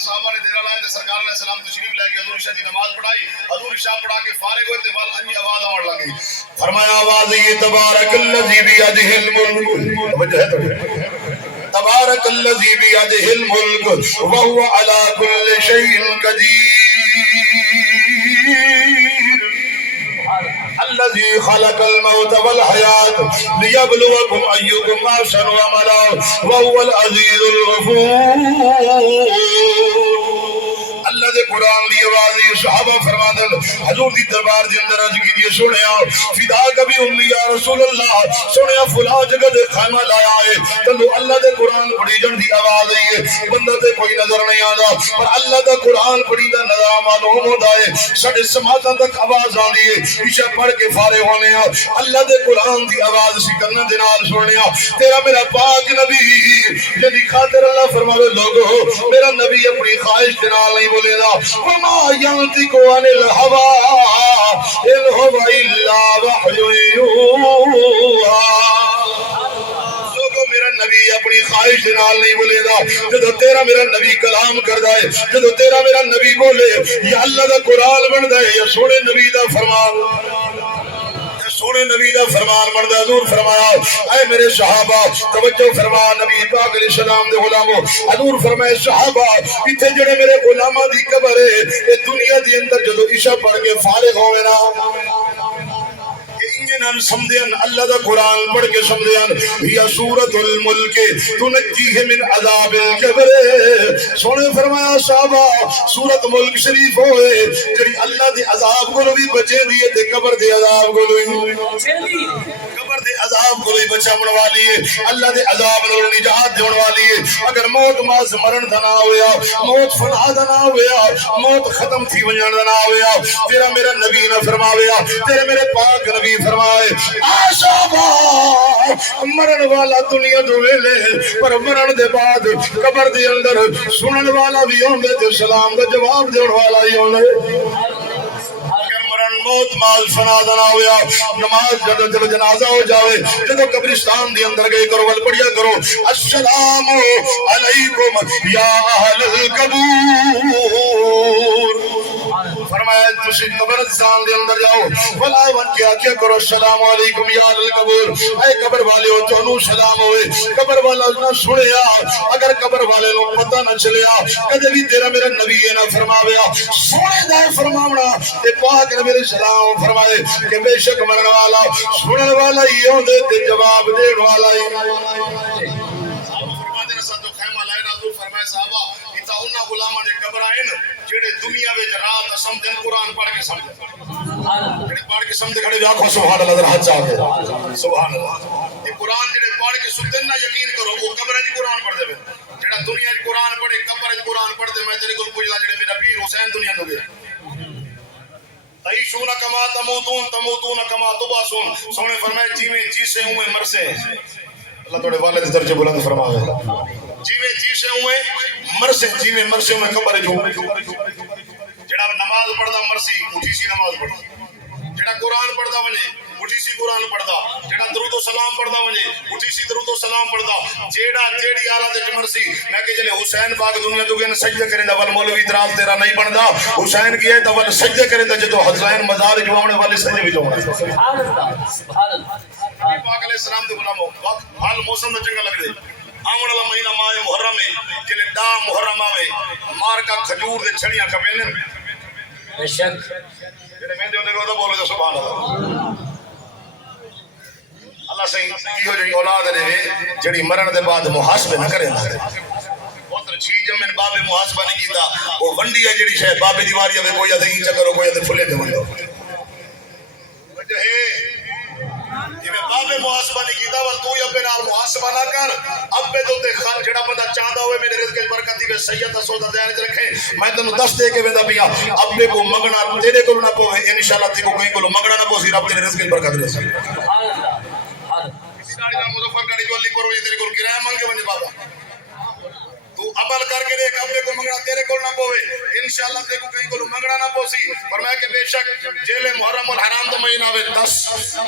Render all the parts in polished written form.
صحابہ نے دیرا لائے سرکار علیہ السلام تشریف لے کے حضور عشاء کی نماز پڑھائی. حضور عشاء پڑھا کے فارغ ہوئے تے ول انی آواز آن لگی. فرمایا آواز یہ تبارک الذی بیدہ الملک. توجہ ہے تو تبارک الذی بیدہ الملک وهو علی کل شیء قدیر الذي خلق الموت والحياة ليبلوكم أيكم أحسن عملا وهو العزيز الغفور. اللہ دے قرآن دی آوازی صحابہ فرمادن حضور دی دربار دی اندر عرض کی دیئے سنیا فدا کبھی امی یا رسول اللہ سنیا فلا جگہ دے خیمہ لایا ہے تلو اللہ دے قرآن پڑھی جن دی آواز ہے بندہ تے کوئی نظر نہیں آدھا پر اللہ دا قرآن پڑھی دا نظر معلوم ہوتا ہے ساڑھے سماعتاں تک آواز آنی ہے عشاء پڑھ کے فارغ ہونے ہیں اللہ دے قرآن دی آواز سکرنا دنال سنیا تیرا میرا پاک نبی جنہی خاطر اللہ فرماوے لوگو میرا نبی اپنی خواہش دنال نہیں بولے دا وما ينطق عن الهوى ان هو الا وحي يوحى. میرا نبی اپنی خواہش نال نہیں بولے دا جدو تیرا میرا نبی کلام کردا ہے جدو تیرا میرا نبی بولے یا اللہ دا قرآن بندا ہے یا سونے نبی دا فرمان سونے نبی دا فرمان مرد حضور فرمایا اے میرے صحابہ توجہ فرما نبی پاک علیہ السلام دے غلاموں حضور فرمائے صحابہ اتھے جڑے میرے غلامہ دی قبر ہے یہ دنیا دی اندر جدو عشاء پڑھ کے فارغ ہوئے نا انجنان سمدھیان اللہ دا قرآن پڑھ کے سمدھیان یا سورۃ الملک تنجیہ من عذاب القبر. سونے فرمایا صحابہ سورۃ ملک شریف ہوئے جڑی اللہ دے عذاب کو بھی بچے دیئے تے قبر دے عذاب کو بھی قبر دے عذاب کو بھی بچاون والی ہے اللہ دے عذاب نور نجات دیون والی ہے. اگر موت ماس مرن دا نہ ہویا موت فنا دا نہ ہویا موت ختم تھی ونجن دا نہ ہویا تیرا میرا نبی نہ فرماویا تیرے میرے پاک نبی فرمائے آشابہ مرن والا دنیا دو ویلے پر مرن دے بعد قبر دے اندر سنن والا بھی ہوندے تے سلام دا جواب دیون والا ہی ہوندے. موت مال فنا دنا ہویا نماز جب جنازہ ہو جاوے جب قبرستان دی اندر گئے کرو ول پڑھیا کرو السلام علیکم یا اہل القبور. فرمایا تسی قبرستان دے اندر جاؤ ولا ون کیا کرو السلام علیکم یا اہل القبور. اے قبر والے ہو تانوں سلام ہوئے قبر والا نہ سنیا اگر قبر والے نوں پتہ نہ چلیا کدے بھی تیرا میرا نبی نہ فرماویا سونے دا فرماونا تے پاک نبی سلام فرمائے کہ بے شک مرن والا سنن والا ہی ہوندے تے جواب دین والا ہی. فرماتے نے ساتھ خیمہ لائے حضور فرمائے صحابہ اتا انہاں غلاماں دے قبر آئے جڑے دنیا وچ رات سمجھن قرآن پڑھ کے سمجھن جڑے پڑھ کے سمجھ کھڑے آکھو سبحان اللہ ذرا ہاتھ چاہ کے سبحان اللہ. یہ قرآن جڑے پڑھ کے سمجھن نہ یقین کرو وہ قبر وچ قرآن پڑھ دے جڑا دنیا وچ قرآن پڑھے قبر وچ قرآن پڑھ دے. میں تیرے کول پوچھدا جڑے میرا پیر حسین دنیا نو گئے تعیشون کما تموتون تموتون کما تبعثون. سونے فرمائے جیویں جیسے ہوئے مرسے اللہ توڑے والد درجے بلند فرمائے جیویں جیسے ہوئے مرسے جیویں مرسے ہوئے قبر جو جڑا نماز پڑھدا مرسی اٹھی سی نماز پڑھدا جڑا قرآن پڑھدا ونے اٹھی سی قرآن پڑھدا جڑا درود و سلام پڑھدا ونے اٹھی سی درود و سلام پڑھدا جیڑا جیڑی حالت وچ مرسی. میں کہ جلے حسین پاک دنیا تو گن سجدہ کریندا ول مولوی اعتراض تیرا نہیں بندا حسین کی ہے تو ول سجدہ کریندا جدو حسین مزار جو آونے والے سجدے وچ ہونا. سبحان اللہ سبحان اللہ. پاک علیہ السلام دے غلامو وقت حال موسم دا چنگا لگ دے آمن والا مہینہ ماہ محرم ہے جلے ڈا محرم آوے مار کا کھجور دے چھڑیاں کپینے بے شک جڑے میں دے کو بولو جو سبحان اللہ. اللہ صحیح یہ جو اولاد ہے جڑی مرن دے بعد محاسبہ نہ کرے بہت چیز جب میں بابے محاسبہ نہیں کیتا وہ ونڈی ہے جڑی شے بابے دیواری ہے کوئی ادھر ہی چکرو کوئی ادھر پھلے دے ونڈو وجہ ہے جی میں بابے محاسبہ نہیں کیتا ول تو ابے نال محاسبہ نہ کر ابے تو تے خان جڑا بندہ چاہندا ہوئے میرے رزق وچ برکت دی سید دا سودا ذہن وچ رکھے میں تینوں دس دے کے ویندا پیا ابے کو منگنا تیرے کول نہ پوے انشاءاللہ تے کو کہیں کول منگنا نہ پوسی رب تیرے رزق وچ برکت دے. سبحان اللہ. گاڑی کا مظفر گاڑی جو علی کرو یہ تیرے کو کرایہ مانگے ونجے بابا تو عمل کر کے دیکھ ابے کو منگنا تیرے کو نہ پوے انشاءاللہ تے کو کہیں کو منگنا نہ پوسی. فرمایا کہ بے شک جیلے محرم الحرام دا مہینہ آوے 10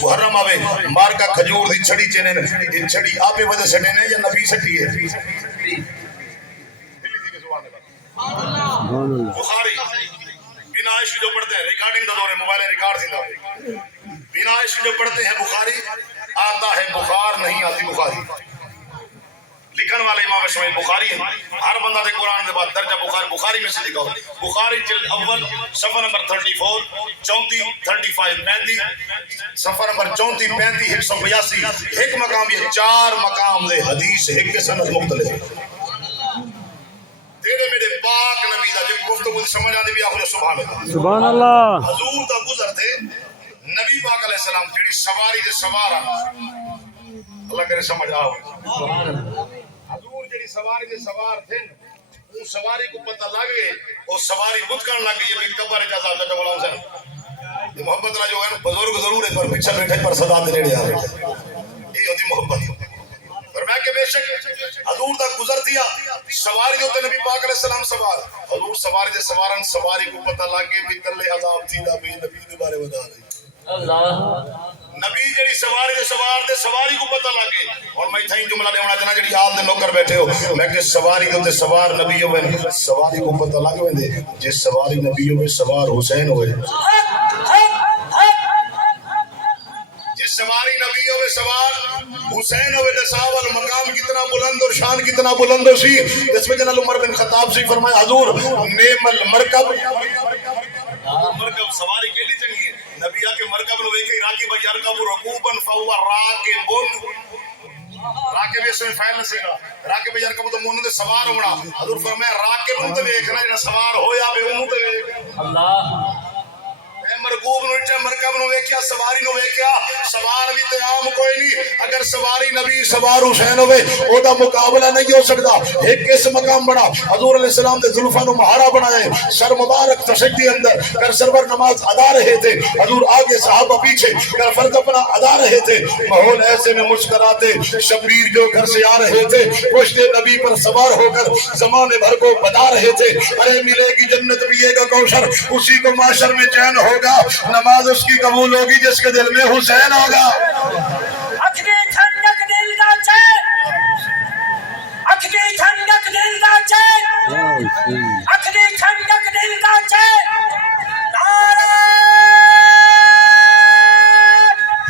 محرم آوے مار کا کھجور دی چھڑی چنے یہ چھڑی آپے وجہ سے نے یا نبی سٹی ہے دلی دی کے سبحان اللہ. بخاری بنا عشق جو پڑھتے ہیں ریکارڈنگ دا دور ہے موبائل ریکارڈ تھی دا بنا عشق جو پڑھتے ہیں بخاری آتا ہے بخار نہیں آتی بخاری لکھن والے امام شمیع بخاری ہیں ہر بندہ دے قرآن دے بعد درجہ بخاری میں سے لکھا ہو بخاری جلد اول صفحہ نمبر 34 34 35 35 صفحہ نمبر 34 35 182 ایک مقام یہ چار مقام دے حدیث ایک کے سند مختلف تیرے میرے پاک نبی دا جب گفتگو سمجھ آنے بھی آخر سبحان اللہ سبحان اللہ حضور دا گزر تھے نبی پاک علیہ السلام جڑی سواری دے سوارا اللہ کرے سمجھ آؤ حضور جڑی سواری دے سوار تھے وہ سواری کو پتہ لگے وہ سواری بت کرنے لگ گئی یہ قبر اجازت چاچا غلام صاحب یہ محبت را جو ہے بزرگ ضرور ہے پر پیچھے بیٹھے پر صدا دے نیڑے آ رہے یہ ہوتی محبت فرمایا کہ بے شک حضور دا گزر دیا سواری جو تے نبی پاک علیہ السلام سوار حضور سواری دے سوارن سواری کو پتہ لگے بھی تلے عذاب تھی دا بھی نبی دے بارے بتا رہے اللہ نبی جڑی سواری دے سواری کو پتہ لگے اور میں تھیں جملہ دیونا جنا جڑی حال دے نوکر بیٹھے ہو میں کہ سواری دے سوار نبی ہوئے سواری کو پتہ لگے ویندے جس سواری نبی ہوئے سوار حسین ہوئے جس سواری نبی ہوئے سوار حسین ہوئے لساول مقام کتنا بلند اور شان کتنا بلند ہو سی اس میں جنال عمر بن خطاب سے فرمایا حضور نعم المرکب مرکب سواری کے لیے چنگی ہے نبی آکے مرکب نو ایک ہی راکب یرکب رکوبن فہو راکبن راکب اس میں فائل نہ سیگا راکب یرکب تو مونوں دے سوار ہونا حضور فرمایا راکب نو تے ویکھنا جڑا سوار ہویا بے اونوں تے ویکھ اللہ مرکوب نو اٹھا مرکب نو ویکھیا سواری نو ویکھیا سوار بھی تے عام کوئی نہیں اگر سواری نبی سوار حسین ہوئے او دا مقابلہ نہیں ہو سکتا ایک اس مقام بڑا حضور علیہ السلام دے زلفاں نو مہارا بنائے سر مبارک تشدی اندر کر سرور نماز ادا رہے تھے حضور آگے صحابہ پیچھے کر فرض اپنا ادا رہے تھے ماحول ایسے میں مسکراتے شبیر جو گھر سے آ رہے تھے پشت نبی پر سوار ہو کر زمانے بھر کو بتا رہے تھے ارے ملے گی جنت پیے گا کوثر اسی کو معاشر میں چین ہوگا نماز اس کی قبول ہوگی جس کے دل میں حسین ہوگا اکھنی ٹھنڈک دل دا چین اکھنی ٹھنڈک دل دا چین اکھنی ٹھنڈک دل دا چین نعرہ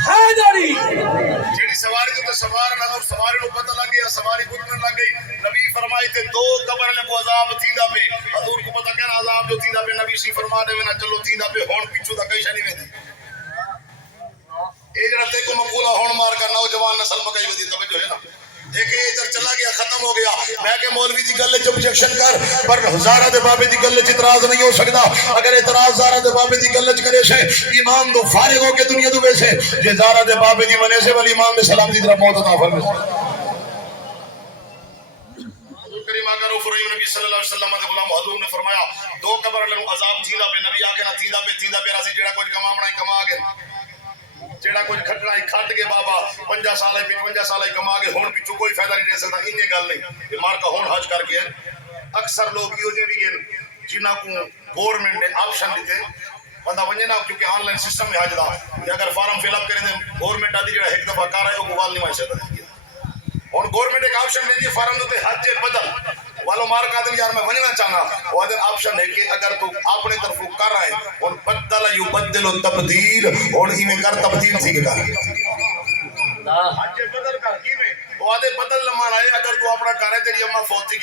حیدری جیڑی سواری تو سوار نہ سواری نو پتہ لگ گیا سواری گزرنے لگ گئی نبی فرمائے تھے دو قبر لے کو عذاب تھیندا پہ حضور کو پتہ کہنا عذاب جو تھیندا پہ نبی سی فرما دے نہ چلو تھیندا پہ ہون پیچھے دا کئی شانی ویندی اے جڑا تے کو مقولہ ہون مار کا نوجوان نسل مکئی ودی توجہ ہے نا ایک ادھر چلا گیا ختم ہو گیا میں کہ مولوی دی گل وچ objection کر پر ہزارہ دے بابے دی گل وچ اعتراض نہیں ہو سکدا اگر اعتراض زارہ دے بابے دی گل وچ کرے سے ایمان دو فارغ ہو کے دنیا دو ویسے جے زارہ دے بابے دی منے سے ولی ایمان دے سلام دی طرف موت عطا فرمائے کریم اگر افرایم نبی صلی اللہ علیہ وسلم دے غلام حضور نے فرمایا دو قبر لنو عذاب تھیندا پہ نبی آکے نہ تھیندا پہ راسی جڑا کچھ کماونا ہی کما گئے جیڑا کچھ کھٹنا ہی کھٹ کے بابا 50 سال 55 سال کما کے ہون پیچھو کوئی فائدہ نہیں دے سکتا انہیں گل نہیں یہ مار کا ہون حج کر کے اکثر لوگ یہ جو بھی گئے جنہاں کو گورنمنٹ نے آپشن دیتے بندہ ونجے نا کیونکہ آن لائن سسٹم میں حج دا کہ اگر فارم فل اپ کریں دے گورنمنٹ آدھی جڑا ایک دفعہ کر رہا ہے وہ گوال نہیں مائے سکتا اور گورنمنٹ ایک آپشن دے دی فارم دوتے حج بدل والو مار کا دن یار میں ونجنا چاہنا وہ دن آپشن ہے کہ اگر تو اپنے طرف کر رہا ہے اور بدل یبدل تبدیل اور ہی میں کر تبدیل تھی کہ کر حج بدل کر ہی میں وہ آدھے بدل لمانا ہے اگر تو اپنا کر ہے تیری اماں فوت تھی